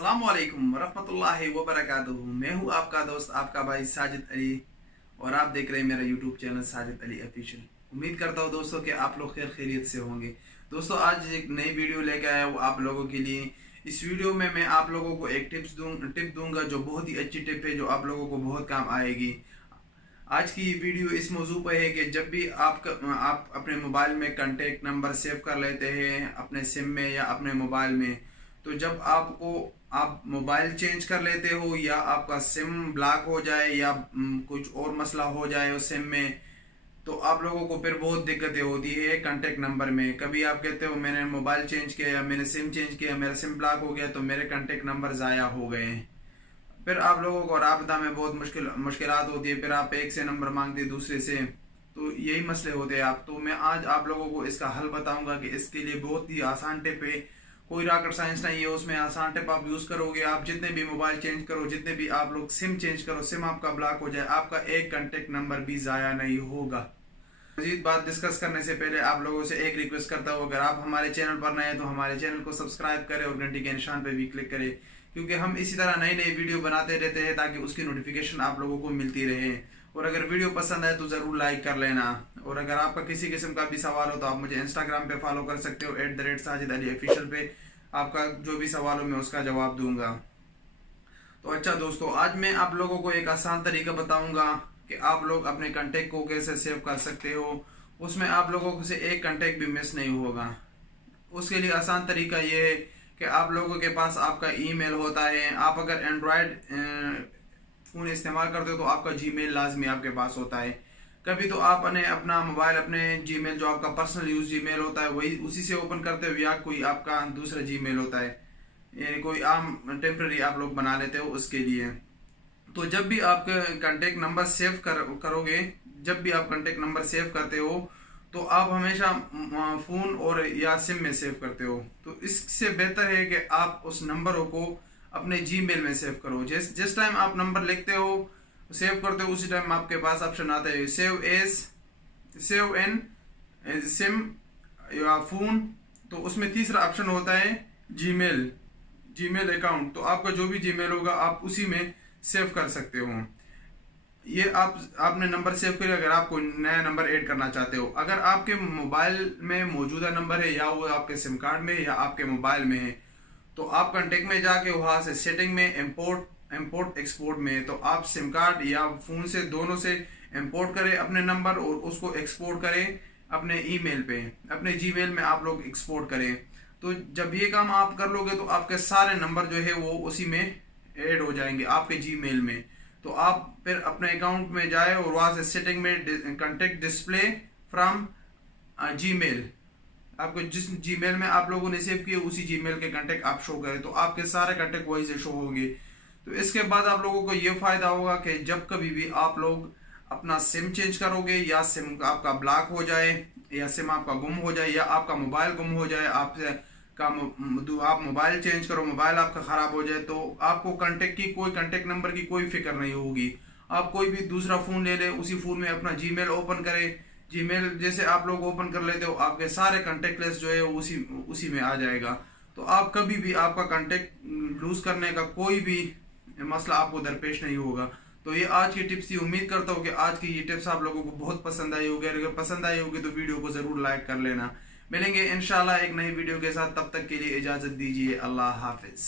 अस्सलामुअलैकुम वरहमतुल्लाहि वबरकातुहू। मैं हूँ आपका दोस्त आपका भाई साजिद अली और आप देख रहे हैं मेरा YouTube channel Sajid Ali official. उम्मीद करता हूँ दोस्तों कि आप लोग खैर खैरियत से होंगे। दोस्तों आज एक नई वीडियो लेकर आया हूँ आप लोगों के लिए। इस वीडियो में मैं आप लोगों को एक टिप दूंगा जो बहुत ही अच्छी टिप है, जो आप लोगों को बहुत काम आएगी। आज की वीडियो इस मौजू पर है कि जब भी आप अपने मोबाइल में कॉन्टेक्ट नंबर सेव कर लेते हैं अपने सिम में या अपने मोबाइल में, तो जब आप मोबाइल चेंज कर लेते हो या आपका सिम ब्लॉक हो जाए या कुछ और मसला हो जाए उस सिम में, तो आप लोगों को फिर बहुत दिक्कतें होती है कॉन्टेक्ट नंबर में। कभी आप कहते हो मैंने मोबाइल चेंज किया या मैंने सिम चेंज किया, मेरा सिम ब्लॉक हो गया तो मेरे कॉन्टेक्ट नंबर ज़ाया हो गए। फिर आप लोगों को राबता में बहुत मुश्किलात होती है। फिर आप एक से नंबर मांगते दूसरे से, तो यही मसले होते हैं आप। तो मैं आज आप लोगों को इसका हल बताऊंगा कि इसके लिए बहुत ही आसान टिप है, कोई रॉकेट साइंस नहीं है उसमें। आसान टिप आप यूज करोगे, आप जितने भी मोबाइल चेंज करो, जितने भी आप लोग सिम चेंज करो, सिम आपका ब्लॉक हो जाए, आपका एक कॉन्टेक्ट नंबर भी जाया नहीं होगा। मजीद बात डिस्कस करने से पहले आप लोगों से एक रिक्वेस्ट करता हूँ, अगर आप हमारे चैनल पर नए हैं तो हमारे चैनल को सब्सक्राइब करें और घंटी के निशान पे भी क्लिक करें, क्योंकि हम इसी तरह नई नई वीडियो बनाते रहते हैं ताकि उसकी नोटिफिकेशन आप लोगों को मिलती रहे। और अगर वीडियो पसंद आए तो जरूर लाइक कर लेना। और अगर आपका किसी किस्म का भी सवाल हो तो आप मुझे इंस्टाग्राम पे फॉलो कर सकते हो @साजिद अली ऑफिशियल पे। आपका जो भी सवाल हो मैं उसका जवाब दूंगा। तो अच्छा दोस्तों, आज मैं आप लोगों को एक आसान तरीका बताऊंगा कि आप लोग अपने कॉन्टेक्ट को कैसे सेव कर सकते हो, उसमें आप लोगों से एक कॉन्टेक्ट भी मिस नहीं होगा। उसके लिए आसान तरीका ये है कि आप लोगों के पास आपका ईमेल होता है। आप अगर एंड्रॉयड फोन इस्तेमाल करते हो तो आपका जीमेल लाजमी आपके पास होता है। कभी तो आप अपना मोबाइल अपने जीमेल जो आपका पर्सनल यूज जीमेल होता है वही उसी से ओपन करते हो, या कोई आपका दूसरा जीमेल होता है, यानी कोई आम टेम्पररी आप लोग बना लेते हो उसके लिए। तो जब भी आप कॉन्टेक्ट नंबर सेव करोगे, जब भी आप कॉन्टेक्ट नंबर सेव करते हो तो आप हमेशा फोन और या सिम में सेव करते हो। तो इससे बेहतर है कि आप उस नंबरों को अपने जीमेल में सेव करो। जिस टाइम आप नंबर लिखते हो सेव करते हो उसी टाइम आपके पास ऑप्शन आता है सेव इन सिम या फोन। तो उसमें तीसरा ऑप्शन होता है जीमेल अकाउंट। तो आपका जो भी जीमेल होगा आप उसी में सेव कर सकते हो। ये आपने नंबर सेव करिए अगर आप कोई नया नंबर ऐड करना चाहते हो। अगर आपके मोबाइल में मौजूदा नंबर है या वो आपके सिम कार्ड में या आपके मोबाइल में है, तो आप कॉन्टेक्ट में जाके वहां से सेटिंग में इंपोर्ट एक्सपोर्ट में, तो आप सिम कार्ड या फोन से दोनों से इंपोर्ट करें अपने नंबर और उसको एक्सपोर्ट करें अपने ईमेल पे, अपने जीमेल में आप लोग एक्सपोर्ट करें। तो जब ये काम आप कर लोगे तो आपके सारे नंबर जो है वो उसी में ऐड हो जाएंगे आपके जीमेल में। तो आप फिर अपने अकाउंट में जाए और वहां से सेटिंग में कॉन्टेक्ट डिस्प्ले फ्रॉम जीमेल, आपको जिस जीमेल में आप लोगों ने सेव किए उसी जीमेल के कॉन्टेक्ट आप शो करें, तो आपके सारे कॉन्टेक्ट वही से शो होंगे। तो इसके बाद आप लोगों को ये फायदा होगा कि जब कभी भी आप लोग अपना सिम चेंज करोगे या सिम आपका ब्लॉक हो जाए या सिम आपका गुम हो जाए या आपका मोबाइल गुम हो जाए, आप मोबाइल चेंज करो, मोबाइल आपका खराब हो जाए, तो आपको कॉन्टेक्ट नंबर की कोई फिक्र नहीं होगी। आप कोई भी दूसरा फोन ले ले, उसी फोन में अपना जीमेल ओपन करें। जीमेल जैसे आप लोग ओपन कर लेते हो आपके सारे कॉन्टेक्ट लिस्ट जो है उसी में आ जाएगा। तो आप कभी भी आपका कॉन्टेक्ट लूज करने का कोई भी मसला आपको दरपेश नहीं होगा। तो ये आज की टिप्स थी। उम्मीद करता हूँ कि आज की ये टिप्स आप लोगों को बहुत पसंद आई होगी। अगर पसंद आई होगी तो वीडियो को जरूर लाइक कर लेना। मिलेंगे इंशाल्लाह एक नई वीडियो के साथ, तब तक के लिए इजाजत दीजिए। अल्लाह हाफिज।